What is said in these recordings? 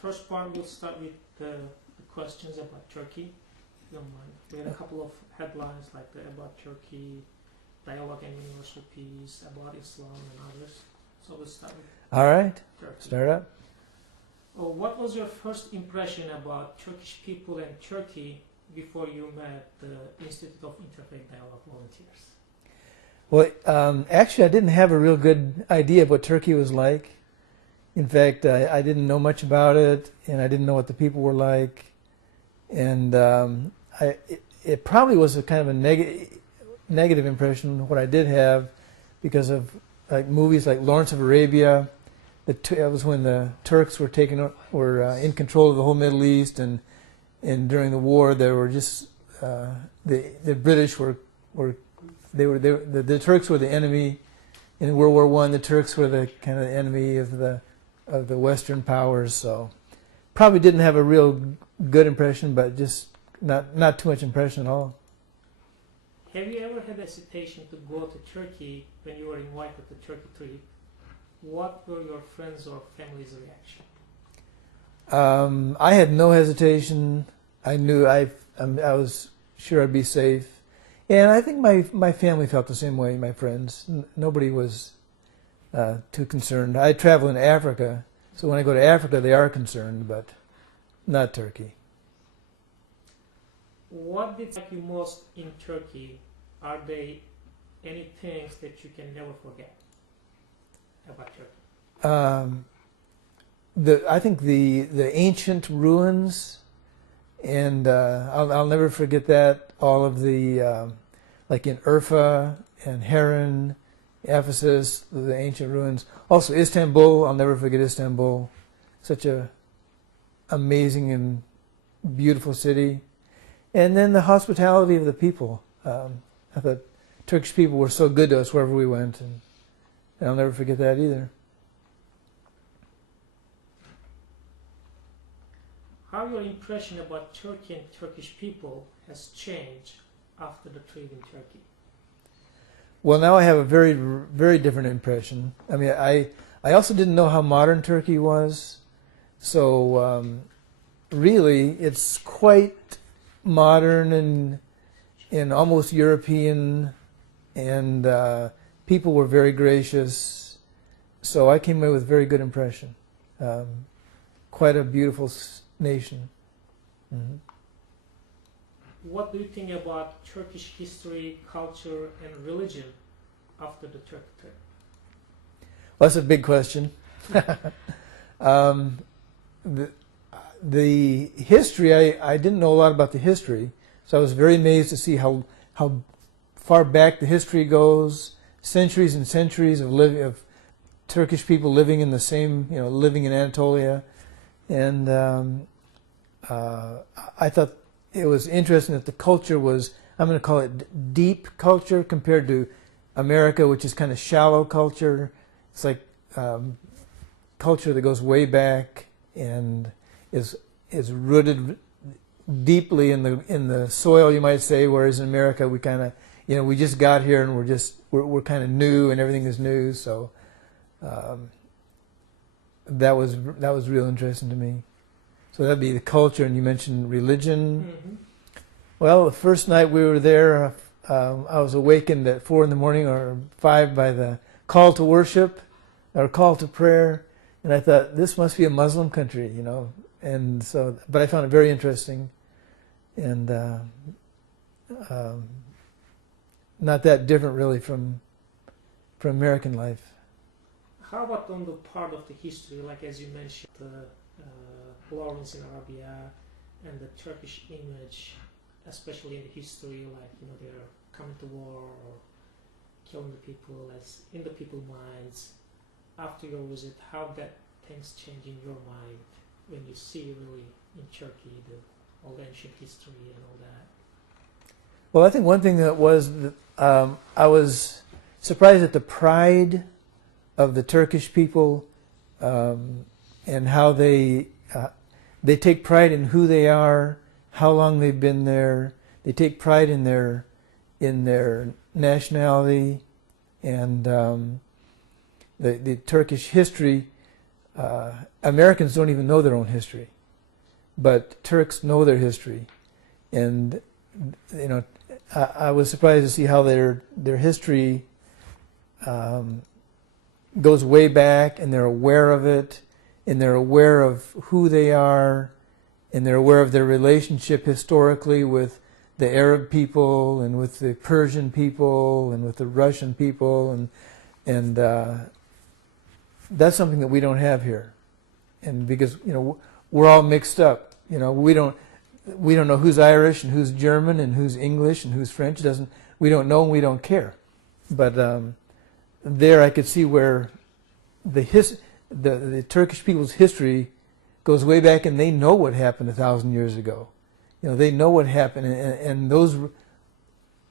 first part, we'll start with the questions about Turkey. If you don't mind. We had a couple of headlines like about Turkey, dialogue and universal peace, about Islam and others. So we'll start with All right, Turkey. start up. What was your first impression about Turkish people and Turkey before you met the Institute of Interfaith Dialogue volunteers? Well, actually, I didn't have a real good idea of what Turkey was like. In fact, I didn't know much about it, and I didn't know what the people were like. And it probably was a kind of a negative impression, what I did have, because of like movies like Lawrence of Arabia. That was when the Turks were in control of the whole Middle East, and during the war, there were just the British the Turks were the enemy. In World War I, the Turks were the kind of enemy of the Western powers. So probably didn't have a real good impression, but just not too much impression at all. Have you ever had hesitation to go to Turkey when you were invited to Turkey trip? What were your friends or family's reaction? I had no hesitation. I knew I was sure I'd be safe, and I think my family felt the same way. My friends, nobody was too concerned. I travel in Africa, so when I go to Africa, they are concerned, but not Turkey. What did you like you most in Turkey? Are there any things that you can never forget about Turkey? I think the ancient ruins, and I'll never forget that. All of the like in Urfa and Harran, Ephesus, the ancient ruins. Also Istanbul. I'll never forget Istanbul. Such a amazing and beautiful city. And then the hospitality of the people. I thought Turkish people were so good to us wherever we went, and I'll never forget that either. How your impression about Turkey and Turkish people has changed after the trip in Turkey? Well, now I have a very, very different impression. I mean, I also didn't know how modern Turkey was, so really it's quite modern and almost European, and people were very gracious, so I came away with a very good impression. Quite a beautiful nation. Mm-hmm. What do you think about Turkish history, culture, and religion after the Turkey trip? Well, that's a big question. The history, I didn't know a lot about the history, so I was very amazed to see how far back the history goes. Centuries and centuries of Turkish people living in the same, living in Anatolia, and I thought it was interesting that the culture was, I'm going to call it deep culture compared to America, which is kind of shallow culture. It's like culture that goes way back and is rooted deeply in the soil, you might say, whereas in America we kind of, we just got here and we're kind of new and everything is new. So that was real interesting to me. So that'd be the culture, and you mentioned religion. Mm-hmm. Well, the first night we were there, I was awakened at 4 in the morning or 5 by the call to worship or call to prayer, and I thought this must be a Muslim country, and so. But I found it very interesting, and not that different really from American life. How about on the part of the history, like as you mentioned, Lawrence in Arabia and the Turkish image, especially in the history, like they're coming to war or killing the people, as in the people's minds. After your visit, how that things change in your mind when you see really in Turkey all the ancient history and all that? Well, I think one thing that was I was surprised at the pride of the Turkish people, and how they take pride in who they are, how long they've been there. They take pride in their nationality, and the Turkish history Americans don't even know their own history, but Turks know their history, and you know, I was surprised to see how their history goes way back, and they're aware of it, and they're aware of who they are, and they're aware of their relationship historically with the Arab people and with the Persian people and with the Russian people, and that's something that we don't have here, and because we're all mixed up. We don't know who's Irish and who's German and who's English and who's French. We don't know and we don't care. But there I could see where the Turkish people's history goes way back, and they know what happened 1,000 years ago. They know what happened, and those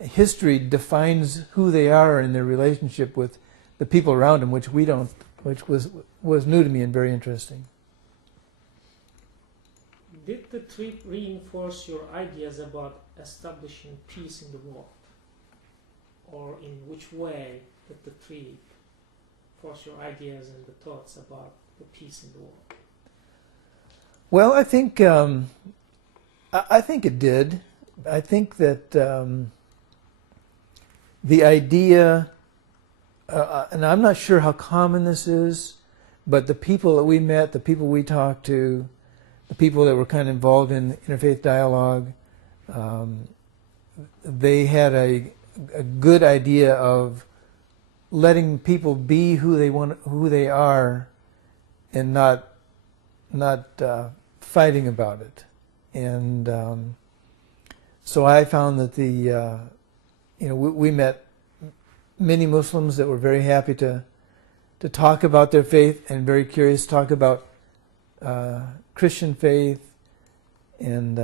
history defines who they are in their relationship with the people around them, which we don't, which was new to me and very interesting. Did the trip reinforce your ideas about establishing peace in the world? Or in which way did the trip force your ideas and the thoughts about the peace in the world? Well, I think it did. I think that the idea, and I'm not sure how common this is, but the people that we met, the people we talked to, the people that were kind of involved in interfaith dialogue, they had a good idea of letting people be who they are, and not fighting about it. And so I found that we met many Muslims that were very happy to talk about their faith and very curious to talk about Christian faith, and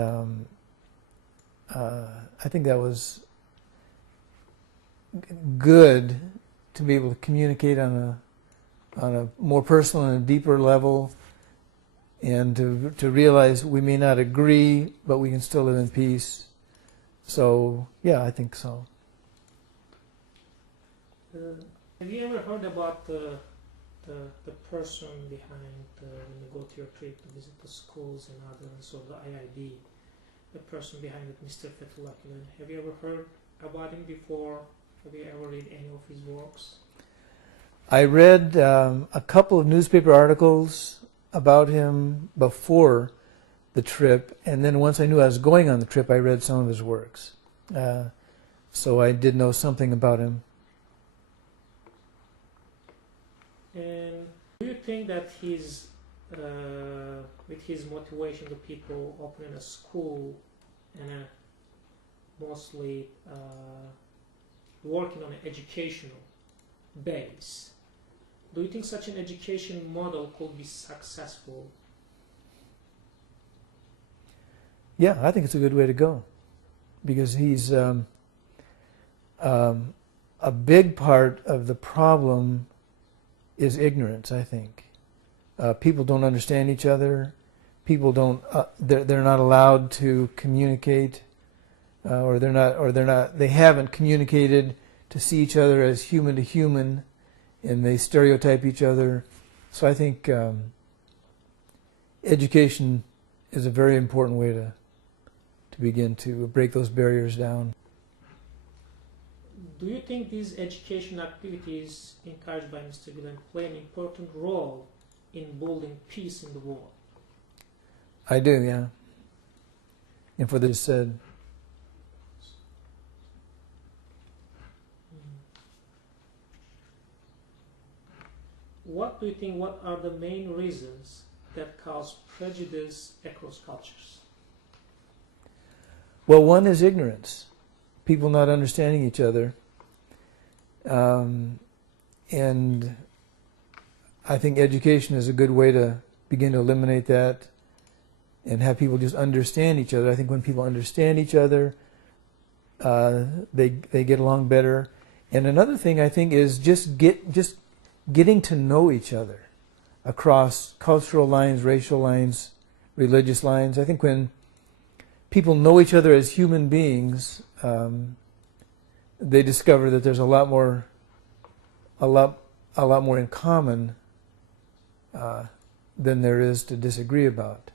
I think that was good to be able to communicate on a more personal and a deeper level, and to realize we may not agree, but we can still live in peace. So yeah, I think so. Have you ever heard about the person behind when you go to your trip to visit the schools and others, or the IIB, the person behind it, Mr. Fethullah Gulen? Have you ever heard about him before? Have you ever read any of his works? I read a couple of newspaper articles about him before the trip, and then once I knew I was going on the trip, I read some of his works. So I did know something about him. And do you think that with his motivation to people opening a school and mostly working on an educational base, do you think such an education model could be successful? Yeah, I think it's a good way to go, because he's a big part of the problem is ignorance. I think people don't understand each other. People don't. They're not allowed to communicate, or they haven't communicated to see each other as human to human, and they stereotype each other. So I think education is a very important way to begin to break those barriers down. Do you think these education activities encouraged by Mr. Gulen play an important role in building peace in the world? I do, yeah. And for this said, what do you think, what are the main reasons that cause prejudice across cultures? well, one is ignorance, people not understanding each other. And I think education is a good way to begin to eliminate that and have people just understand each other. I think when people understand each other, they get along better. And another thing I think is just getting to know each other across cultural lines, racial lines, religious lines. I think when people know each other as human beings, they discover that there's a lot more in common than there is to disagree about.